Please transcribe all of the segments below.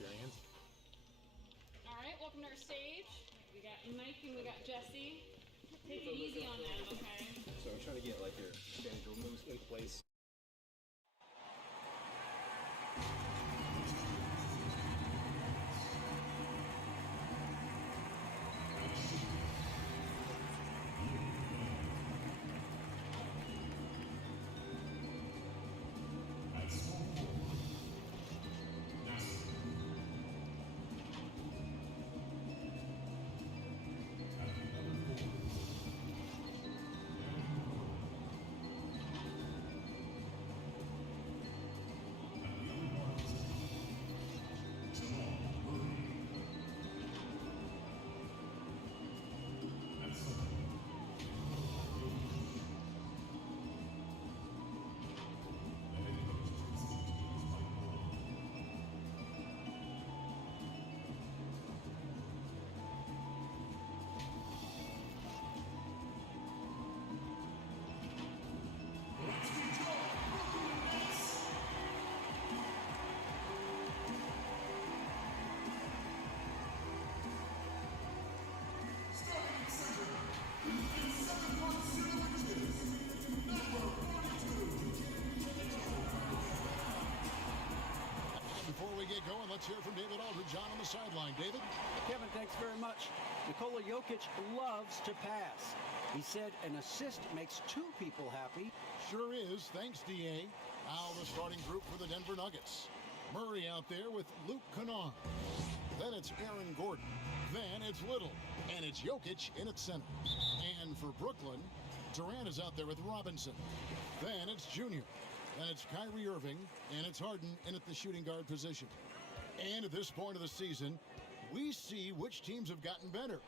experience. All right, welcome to our stage. We got Mike and we got Jesse. Take it easy on them, okay? So I'm trying to get like your schedule moves in place. Before we get going, let's hear from David Aldridge on the sideline. David? Kevin, thanks very much. Nikola Jokic loves to pass. He said an assist makes two people happy. Sure is. Thanks, D.A. Now the starting group for the Denver Nuggets. Murray out there with Luke Kennard. Then it's Aaron Gordon. Then it's Little. And it's Jokic in its center. And for Brooklyn, Durant is out there with Robinson. Then it's Junior. And it's Kyrie Irving, and it's Harden in at the shooting guard position. And at this point of the season, we see which teams have gotten better.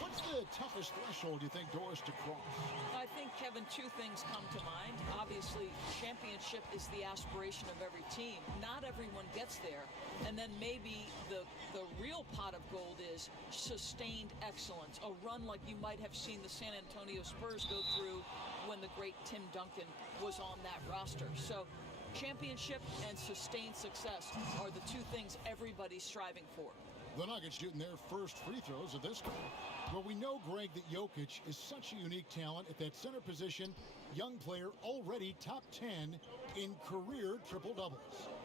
What's the toughest threshold you think, Doris, to cross? I think, Kevin, two things come to mind. Obviously, championship is the aspiration of every team. Not everyone gets there. And then maybe the real pot of gold is sustained excellence, a run like you might have seen the San Antonio Spurs go through when the great Tim Duncan was on that roster. So championship and sustained success are the two things everybody's striving for. The Nuggets shooting their first free throws at this point. But we know, Greg, that Jokic is such a unique talent at that center position. Young player, already top 10 in career triple-doubles.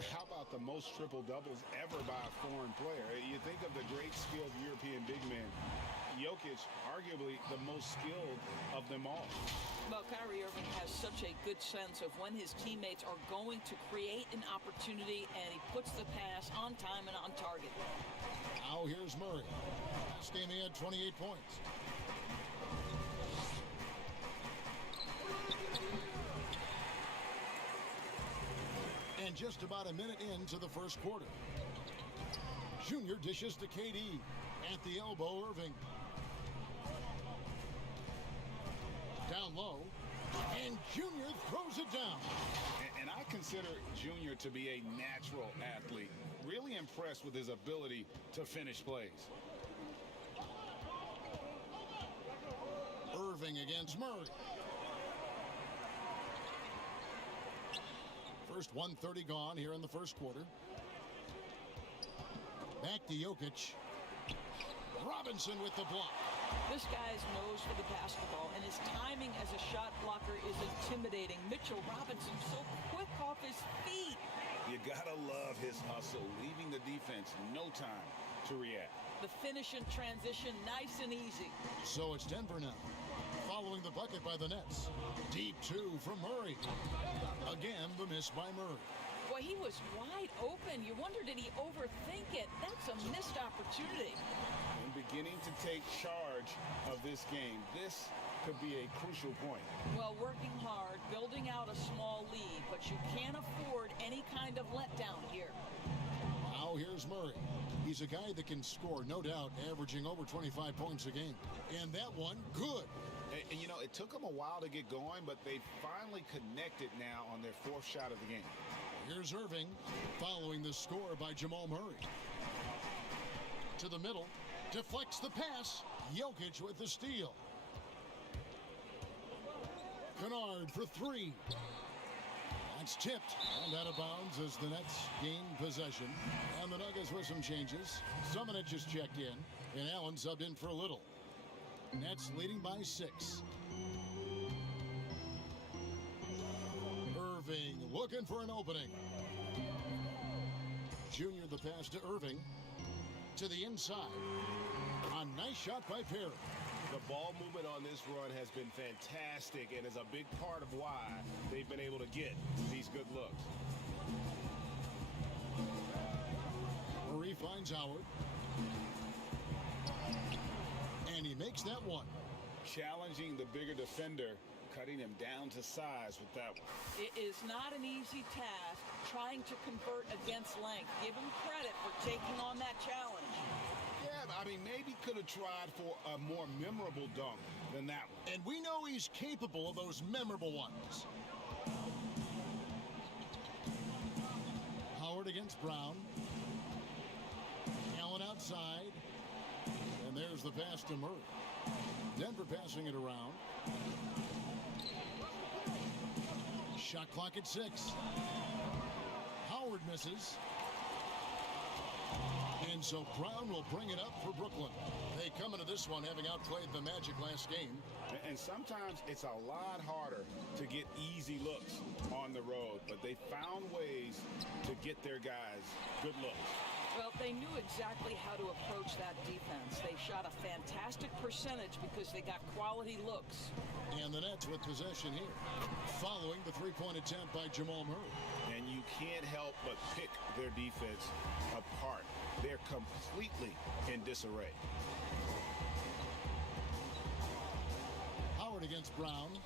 How about the most triple-doubles ever by a foreign player? You think of the great skilled European big men. Jokic, arguably the most skilled of them all. Well, Kyrie Irving has such a good sense of when his teammates are going to create an opportunity, and he puts the pass on time and on target. Now here's Murray. Last game he had 28 points. And just about a minute into the first quarter. Junior dishes to KD. At the elbow, Irving. Down low. And Junior throws it down. And I consider Junior to be a natural athlete. Really impressed with his ability to finish plays. Irving against Murray. First 1:30 gone here in the first quarter. Back to Jokic. Robinson with the block. This guy's nose for the basketball, and his timing as a shot blocker is intimidating. Mitchell Robinson so quick off his feet. You gotta love his hustle, leaving the defense no time to react. The finish and transition, nice and easy. So it's Denver now, following the bucket by the Nets. Deep two from Murray. Again, the miss by Murray. Boy, he was wide open. You wonder, did he overthink it? That's a missed opportunity. And beginning to take charge of this game. This could be a crucial point. Well, working hard, building out a small lead, but you can't afford any kind of letdown here. Now here's Murray. He's a guy that can score, no doubt, averaging over 25 points a game. And that one, good. And you know, it took them a while to get going, but they finally connected now on their fourth shot of the game. Here's Irving, following the score by Jamal Murray. To the middle, deflects the pass. Jokic with the steal. Kennard for three. Shot's tipped and out of bounds as the Nets gain possession. And the Nuggets with some changes. Summonich just checked in, and Allen subbed in for Little. Nets leading by 6. Irving looking for an opening. Junior the pass to Irving. To the inside. A nice shot by Perry. The ball movement on this run has been fantastic and is a big part of why they've been able to get these good looks. Murray finds Howard. And he makes that one. Challenging the bigger defender, cutting him down to size with that one. It is not an easy task trying to convert against length. Give him credit for taking on that challenge. Yeah, I mean, maybe could have tried for a more memorable dunk than that one. And we know he's capable of those memorable ones. Howard against Brown. Allen outside. And there's the pass to Murray. Denver passing it around. Shot clock at 6. Howard misses. And so Brown will bring it up for Brooklyn. They come into this one having outplayed the Magic last game. And sometimes it's a lot harder to get easy looks on the road, but they found ways to get their guys good looks. Well, they knew exactly how to approach that defense. They shot a fantastic percentage because they got quality looks. And the Nets with possession here, following the three-point attempt by Jamal Murray. And you can't help but pick their defense apart. They're completely in disarray. Howard against Brown.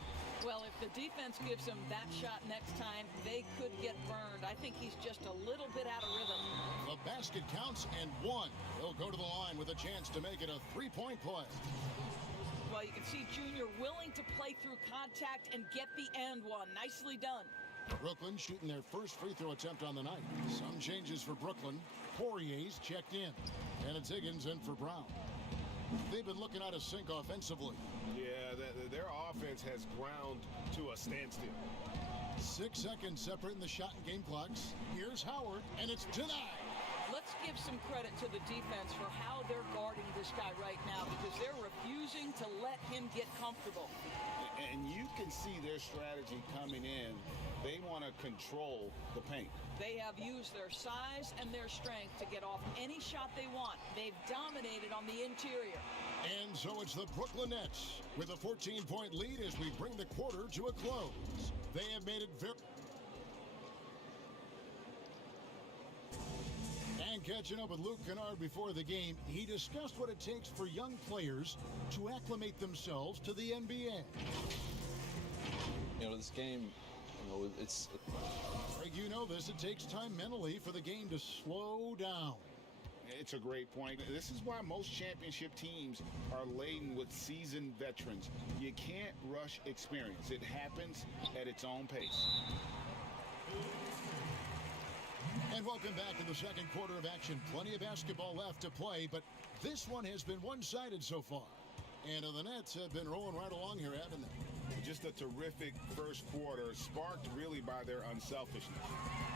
Well, if the defense gives him that shot next time, they could get burned. I think he's just a little bit out of rhythm. The basket counts and 1. He'll go to the line with a chance to make it a three-point play. Well, you can see Junior willing to play through contact and get the and one. Nicely done. Brooklyn shooting their first free throw attempt on the night. Some changes for Brooklyn. Poirier's checked in. And it's Higgins in for Brown. They've been looking out of sync offensively. Yeah, their offense has ground to a standstill. 6 seconds separating the shot and game clocks. Here's Howard, and it's denied. Let's give some credit to the defense for how they're guarding this guy right now because they're refusing to let him get comfortable. And you can see their strategy coming in. They want to control the paint. They have used their size and their strength to get off any shot they want. They've dominated on the interior. And so it's the Brooklyn Nets with a 14-point lead as we bring the quarter to a close. They have made it very... And catching up with Luke Kennard before the game, he discussed what it takes for young players to acclimate themselves to the NBA. You know, this game, it's... Greg, you know this. It takes time mentally for the game to slow down. It's a great point. This is why most championship teams are laden with seasoned veterans. You can't rush experience. It happens at its own pace. And welcome back to the second quarter of action. Plenty of basketball left to play, but this one has been one-sided so far. And the Nets have been rolling right along here, haven't they? Just a terrific first quarter, sparked really by their unselfishness.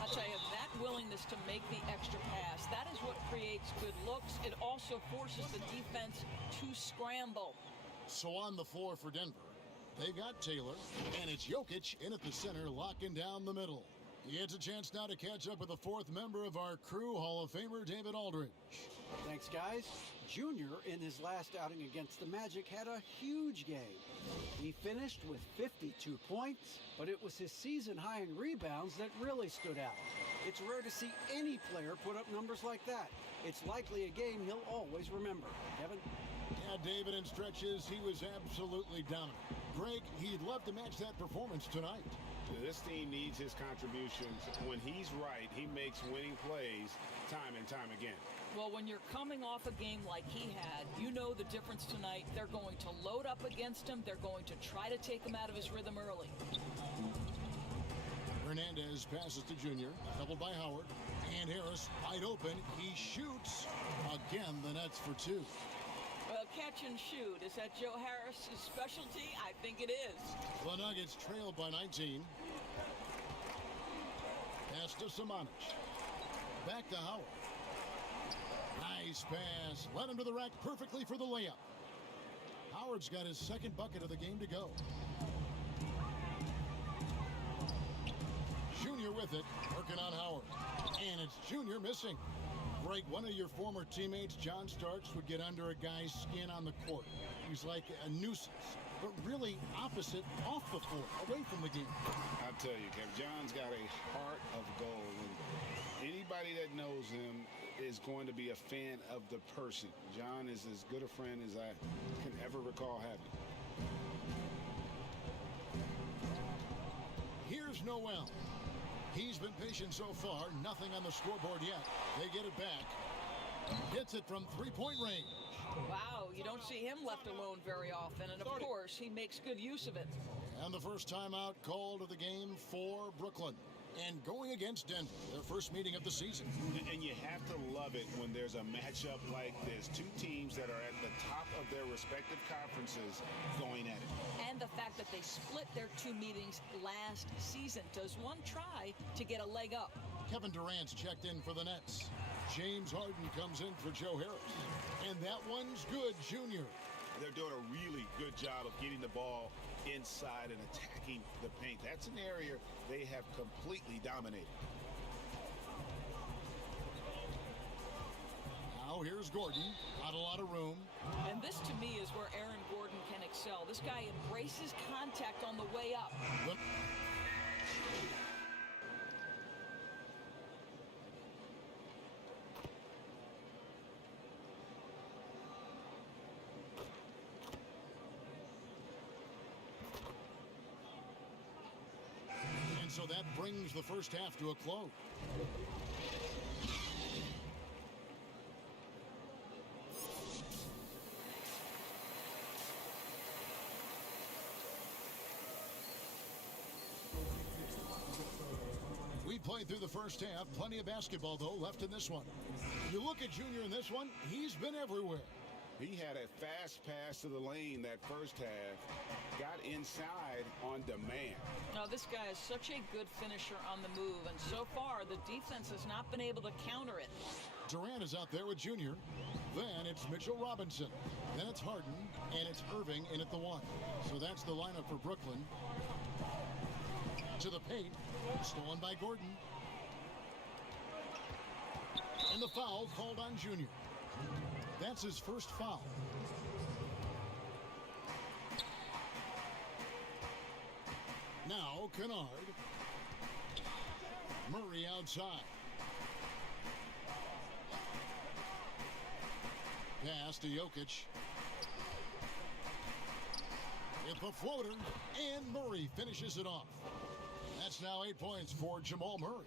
I'll tell you, that willingness to make the extra pass, that is what creates good looks. It also forces the defense to scramble. So on the floor for Denver, they've got Taylor, and it's Jokic in at the center, locking down the middle. It's a chance now to catch up with the fourth member of our crew, Hall of Famer David Aldridge. Thanks, guys. Junior, in his last outing against the Magic, had a huge game. He finished with 52 points, but it was his season high in rebounds that really stood out. It's rare to see any player put up numbers like that. It's likely a game he'll always remember. Kevin? Yeah, David, in stretches, he was absolutely dominant. Greg, he'd love to match that performance tonight. This team needs his contributions. When he's right, he makes winning plays time and time again. Well, when you're coming off a game like he had, you know the difference tonight. They're going to load up against him. They're going to try to take him out of his rhythm early. Hernandez passes to Junior, doubled by Howard. And Harris wide open. He shoots. Again, the Nets for 2. Well, catch and shoot. Is that Joe Harris's specialty? I think it is. The Nuggets trailed by 19. Pass to Samanic. Back to Howard. Nice pass. Led him to the rack perfectly for the layup. Howard's got his second bucket of the game to go. Junior with it, working on Howard. And it's Junior missing. Greg, one of your former teammates, John Starks, would get under a guy's skin on the court. He's like a nuisance, but really opposite off the floor, away from the game. I'll tell you, Kev, John's got a heart of gold. And anybody that knows him is going to be a fan of the person. John is as good a friend as I can ever recall having. Here's Noel. He's been patient so far. Nothing on the scoreboard yet. They get it back. Hits it from three-point range. Wow, you don't see him left alone very often, and of course, he makes good use of it. And the first timeout called of the game for Brooklyn. And going against Denver, their first meeting of the season. And you have to love it when there's a matchup like this. Two teams that are at the top of their respective conferences going at it. And the fact that they split their two meetings last season. Does one try to get a leg up? Kevin Durant's checked in for the Nets. James Harden comes in for Joe Harris. And that one's good, Junior. They're doing a really good job of getting the ball inside and attacking the paint. That's an area they have completely dominated. Now here's Gordon. Not a lot of room. And this, to me, is where Aaron Gordon can excel. This guy embraces contact on the way up. So that brings the first half to a close. We played through the first half. Plenty of basketball, though, left in this one. You look at Junior in this one, he's been everywhere. He had a fast pass to the lane that first half. Got inside on demand. Now, this guy is such a good finisher on the move, and so far, the defense has not been able to counter it. Durant is out there with Junior. Then it's Mitchell Robinson. Then it's Harden, and it's Irving in at the one. So that's the lineup for Brooklyn. To the paint, stolen by Gordon. And the foul called on Junior. That's his first foul. Now Kennard. Murray outside. Pass to Jokic. With the floater, and Murray finishes it off. That's now 8 points for Jamal Murray.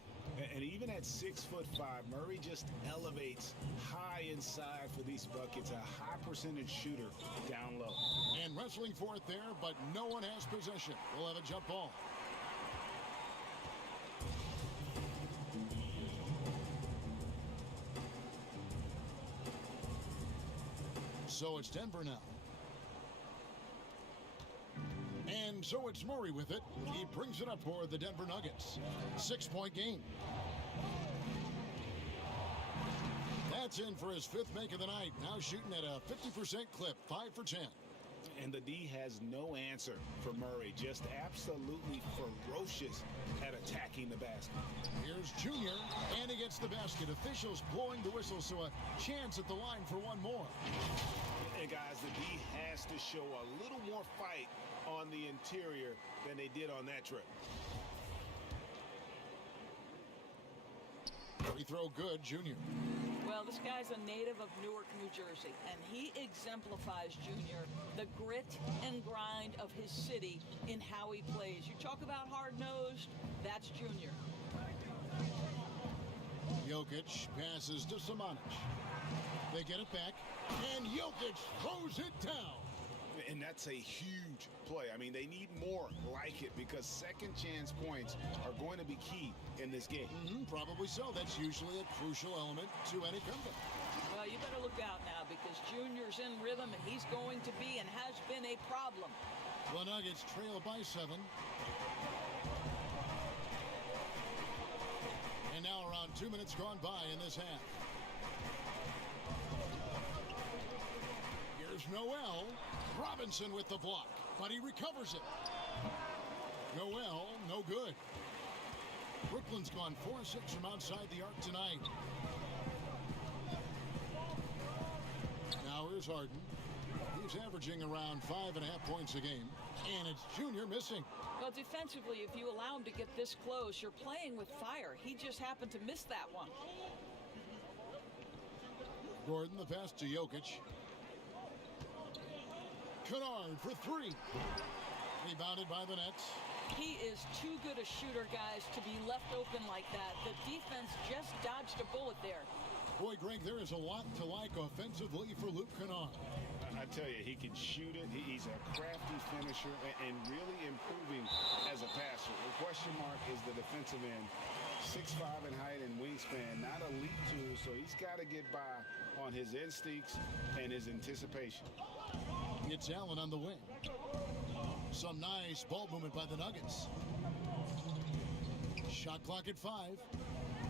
And even at 6'5", Murray just elevates high inside for these buckets. A high percentage shooter down low. And wrestling for it there, but no one has possession. We'll have a jump ball. So it's Denver now. And so it's Murray with it. He brings it up for the Denver Nuggets. 6-point game. That's in for his fifth make of the night. Now shooting at a 50% clip, 5 for 10. And the D has no answer for Murray. Just absolutely ferocious at attacking the basket. Here's Junior, and he gets the basket. Officials blowing the whistle, so a chance at the line for one more. And guys, the D has to show a little more fight on the interior than they did on that trip. Free throw good, Junior. Well, this guy's a native of Newark, New Jersey, and he exemplifies, Junior, the grit and grind of his city in how he plays. You talk about hard-nosed, that's Junior. Jokic passes to Samanic. They get it back, and Jokic throws it down. And that's a huge play. I mean, they need more like it because second chance points are going to be key in this game. Probably so. That's usually a crucial element to any comeback. Well, you better look out now because Junior's in rhythm, and he's going to be and has been a problem. The Nuggets trail by 7. around 2 minutes gone by in this half. Here's Noel. Robinson with the block, but he recovers it. Noel, no good. Brooklyn's gone 4-6 from outside the arc tonight. Now here's Harden. He's averaging around 5.5 points a game, and it's Junior missing. Well, defensively, if you allow him to get this close, you're playing with fire. He just happened to miss that one. Gordon, the pass to Jokic. Kennard for three. Rebounded by the Nets. He is too good a shooter, guys, to be left open like that. The defense just dodged a bullet there. Boy, Greg, there is a lot to like offensively for Luke Kennard. I tell you, he can shoot it. He's a crafty finisher and really improving as a passer. The question mark is the defensive end. 6'5" in height and wingspan, not elite tool, so he's got to get by on his instincts and his anticipation. It's Allen on the wing. Some nice ball movement by the Nuggets. Shot clock at 5.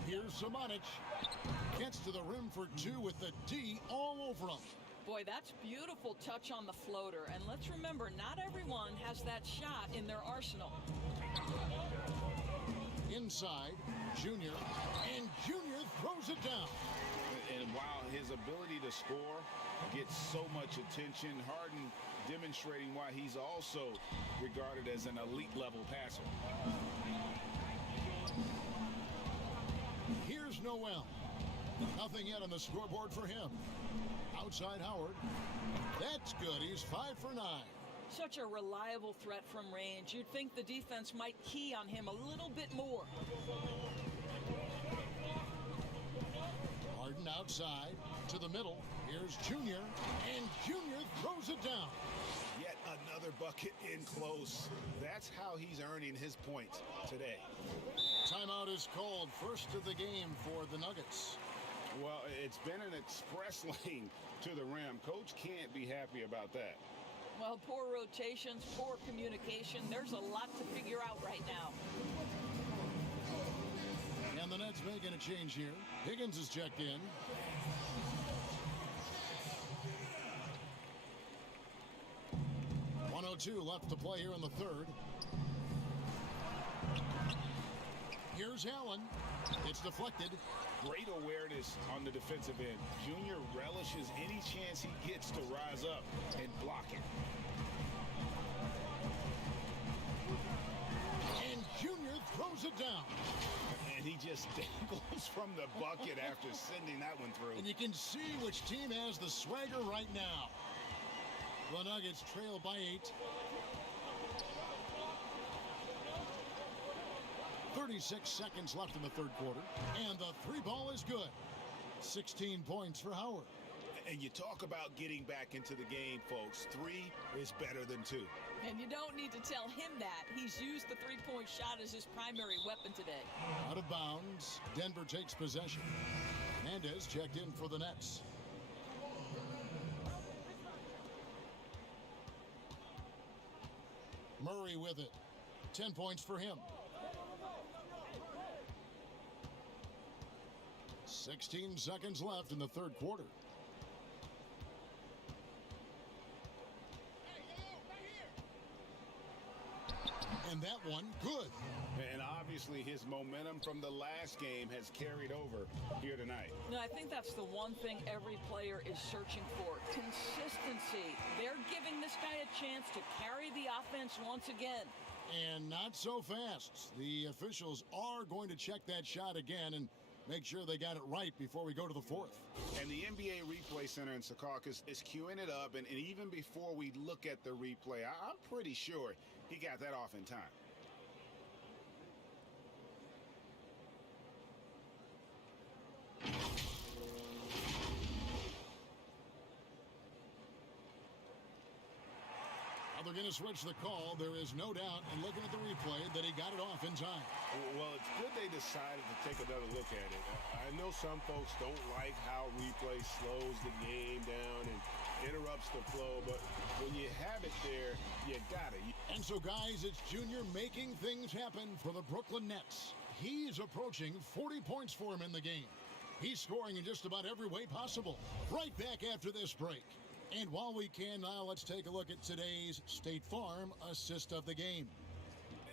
Here's Samanic. Gets to the rim for two with the D all over him. Boy, that's beautiful touch on the floater. And let's remember, not everyone has that shot in their arsenal. Inside, Junior. And Junior throws it down. And while his ability to score gets so much attention, Harden demonstrating why he's also regarded as an elite level passer. Here's Noel. Nothing yet on the scoreboard for him. Outside Howard. That's good. He's 5 for 9. Such a reliable threat from range. You'd think the defense might key on him a little bit more. Harden outside to the middle. Here's Junior. And Junior throws it down. Yet another bucket in close. That's how he's earning his points today. Timeout is called. First of the game for the Nuggets. Well, it's been an express lane to the rim. Coach can't be happy about that. Well, poor rotations, poor communication. There's a lot to figure out right now. And the Nets making a change here. Higgins is checked in. .102 left to play here in the third. Here's Allen. It's deflected. Great awareness on the defensive end. Junior relishes any chance he gets to rise up and block it. And Junior throws it down. And he just dangles from the bucket after sending that one through. And you can see which team has the swagger right now. The Nuggets trail by 8. 36 seconds left in the third quarter. And the three ball is good. 16 points for Howard. And you talk about getting back into the game, folks. 3 is better than 2. And you don't need to tell him that. He's used the three-point shot as his primary weapon today. Out of bounds. Denver takes possession. Hernandez checked in for the Nets. Murray with it. 10 points for him. 16 seconds left in the third quarter. And that one, good. And obviously his momentum from the last game has carried over here tonight. No, I think that's the one thing every player is searching for. Consistency. They're giving this guy a chance to carry the offense once again. And not so fast. The officials are going to check that shot again and make sure they got it right before we go to the fourth. And the NBA Replay Center in Secaucus is queuing it up. And even before we look at the replay, I'm pretty sure he got that off in time. They're going to switch the call. There is no doubt, in looking at the replay, that he got it off in time. Well, it's good they decided to take another look at it. I know some folks don't like how replay slows the game down and interrupts the flow, but when you have it there, you got it. And so, guys, it's Junior making things happen for the Brooklyn Nets. He's approaching 40 points for him in the game. He's scoring in just about every way possible. Right back after this break. And while we can now, let's take a look at today's State Farm assist of the game.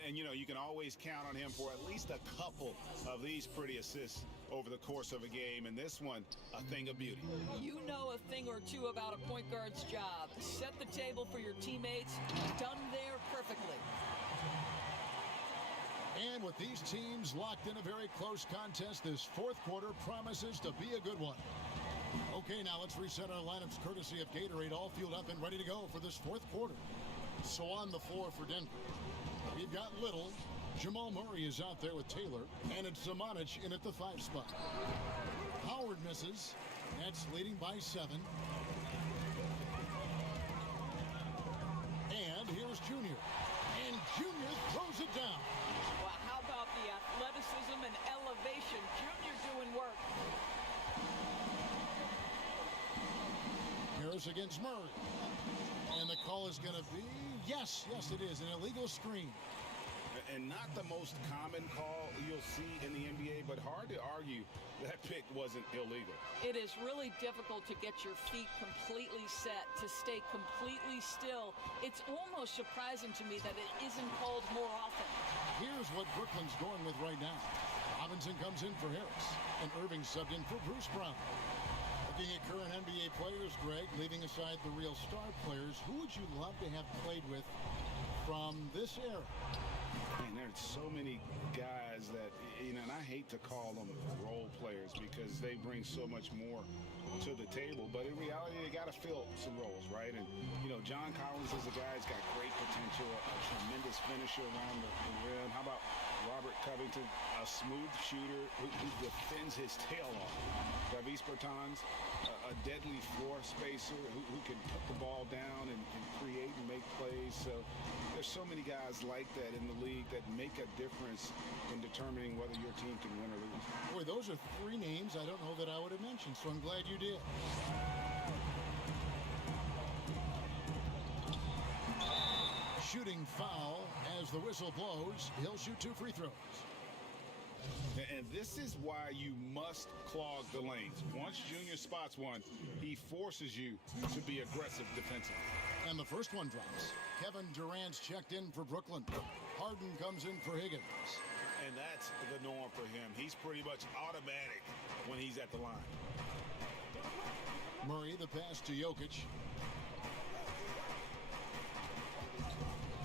And, you know, you can always count on him for at least a couple of these pretty assists over the course of a game. And this one, a thing of beauty. You know a thing or two about a point guard's job. Set the table for your teammates. Done there perfectly. And with these teams locked in a very close contest, this fourth quarter promises to be a good one. Okay, now let's reset our lineups courtesy of Gatorade, all fueled up and ready to go for this fourth quarter. So on the floor for Denver, we've got Little. Jamal Murray is out there with Taylor, and it's Zamanic in at the 5 spot. Howard misses. Nets leading by 7. And here's Junior. And Junior throws it down. Well, how about the athleticism and elevation? Junior doing work. Harris against Murray. And the call is going to be, yes, it is, an illegal screen. And not the most common call you'll see in the NBA, but hard to argue that pick wasn't illegal. It is really difficult to get your feet completely set, to stay completely still. It's almost surprising to me that it isn't called more often. Here's what Brooklyn's going with right now. Robinson comes in for Harris, and Irving subbed in for Bruce Brown. Looking at current NBA players, Greg, leaving aside the real star players, who would you love to have played with from this era? Man, there's so many guys that, you know, and I hate to call them role players because they bring so much more to the table. But in reality, they got to fill some roles, right? And, you know, John Collins is a guy who's got great potential, a tremendous finisher around the rim. How about Robert Covington, a smooth shooter who defends his tail off? Davis Bertans, a deadly floor spacer who can put the ball down and create and make plays. So there's so many guys like that in the league that make a difference in determining whether your team can win or lose. Boy, those are 3 names I don't know that I would have mentioned, so I'm glad you did. Shooting foul as the whistle blows. He'll shoot 2 free throws. And this is why you must clog the lanes. Once Junior spots one, he forces you to be aggressive defensively. And the first one drops. Kevin Durant's checked in for Brooklyn. Harden comes in for Higgins. And that's the norm for him. He's pretty much automatic when he's at the line. Murray, the pass to Jokic.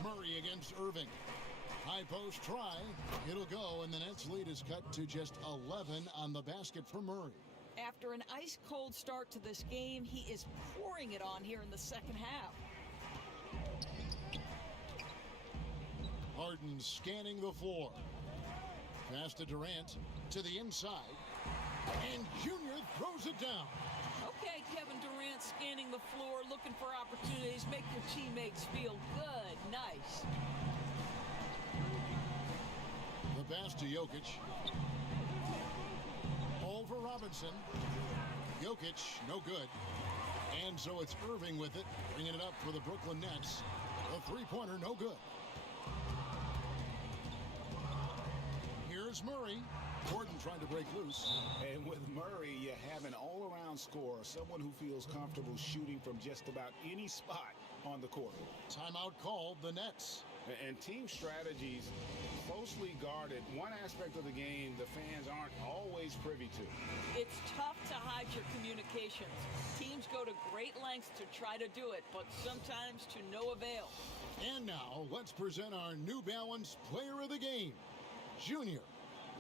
Murray against Irving. High post try. It'll go, and the Nets lead is cut to just 11 on the basket for Murray. After an ice-cold start to this game, he is pouring it on here in the second half. Harden scanning the floor. Pass to Durant to the inside. And Junior throws it down. Okay, Kevin Durant scanning the floor, looking for opportunities. Make your teammates feel good. Nice. The pass to Jokic. Over Robinson. Jokic, no good. And so it's Irving with it, bringing it up for the Brooklyn Nets. A 3-pointer, no good. Here's Murray. Gordon trying to break loose. And with Murray, you have an all-around scorer, someone who feels comfortable shooting from just about any spot on the court. Timeout called, the Nets. And team strategies closely guarded. One aspect of the game the fans aren't always privy to. It's tough to hide your communications. Teams go to great lengths to try to do it, but sometimes to no avail. And now, let's present our New Balance Player of the Game, Junior.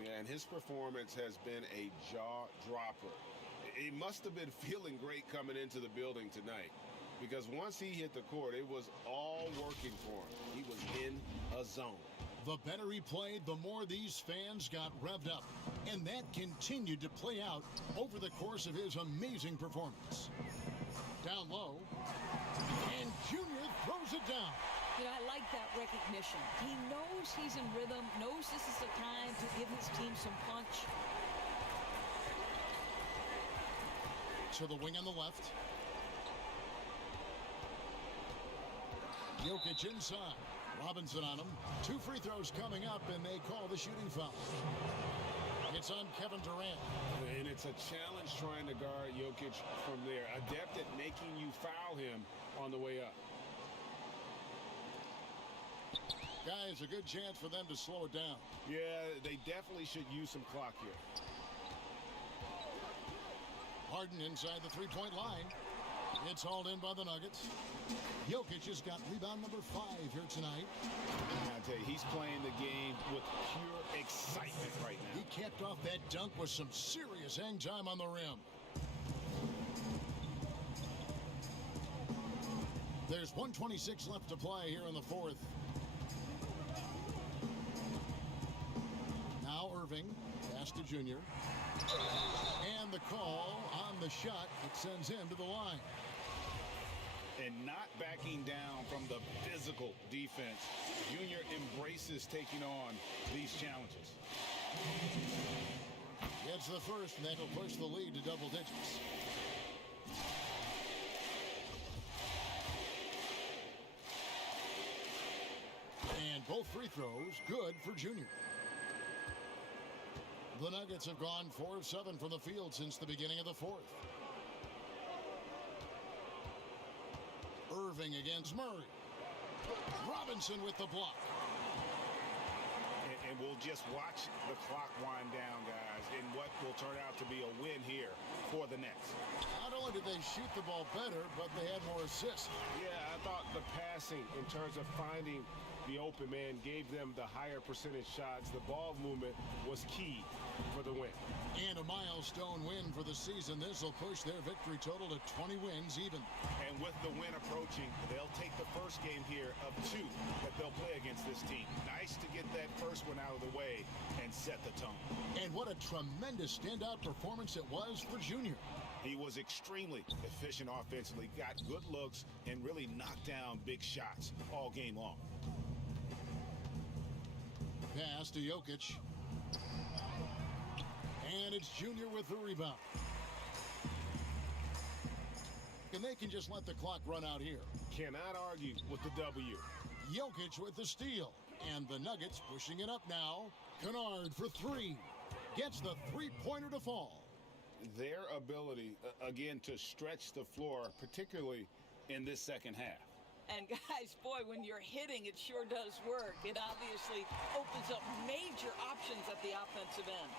Yeah, and his performance has been a jaw-dropper. He must have been feeling great coming into the building tonight, because once he hit the court, it was all working for him. He was in a zone. The better he played, the more these fans got revved up. And that continued to play out over the course of his amazing performance. Down low, and Junior throws it down. You know, I like that recognition. He knows he's in rhythm, knows this is the time to give his team some punch. To the wing on the left. Jokic inside. Robinson on him. 2 free throws coming up, and they call the shooting foul. It's on Kevin Durant. And it's a challenge trying to guard Jokic from there. Adept at making you foul him on the way up. Guys, a good chance for them to slow it down. Yeah, they definitely should use some clock here. Harden inside the three-point line. It's hauled in by the Nuggets. Jokic has got rebound number 5 here tonight. I tell you, he's playing the game with pure excitement right now. He capped off that dunk with some serious hang time on the rim. There's 1:26 left to play here in the fourth. Now Irving, pass to Junior. And the call on the shot that sends him to the line. And not backing down from the physical defense. Junior embraces taking on these challenges. Gets the first, and that'll push the lead to double digits. And both free throws good for Junior. The Nuggets have gone 4 of 7 from the field since the beginning of the fourth. Irving against Murray. Robinson with the block. And we'll just watch the clock wind down, guys, in what will turn out to be a win here for the Nets. Not only did they shoot the ball better, but they had more assists. Yeah, I thought the passing in terms of finding the open man gave them the higher percentage shots. The ball movement was key for the win. And a milestone win for the season. This will push their victory total to 20 wins even. And with the win approaching, they'll take the first game here of 2 that they'll play against this team. Nice to get that first one out of the way and set the tone. And what a tremendous standout performance it was for Junior. He was extremely efficient offensively, got good looks, and really knocked down big shots all game long. Pass to Jokic. And it's Junior with the rebound. And they can just let the clock run out here. Cannot argue with the W. Jokic with the steal. And the Nuggets pushing it up now. Kennard for 3. Gets the three-pointer to fall. Their ability, again, to stretch the floor, particularly in this second half. And guys, boy, when you're hitting, it sure does work. It obviously opens up major options at the offensive end.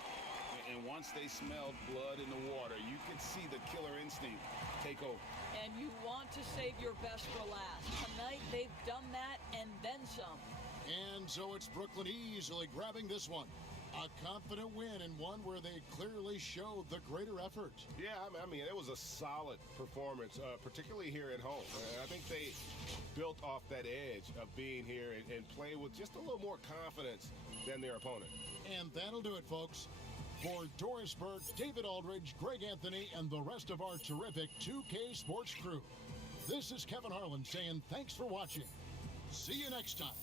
And once they smelled blood in the water, you could see the killer instinct take over. And you want to save your best for last. Tonight, they've done that and then some. And so it's Brooklyn easily grabbing this one. A confident win, and one where they clearly showed the greater effort. Yeah, I mean, it was a solid performance, particularly here at home. I think they built off that edge of being here and playing with just a little more confidence than their opponent. And that'll do it, folks. For Doris Burke, David Aldridge, Greg Anthony, and the rest of our terrific 2K Sports crew, this is Kevin Harlan saying thanks for watching. See you next time.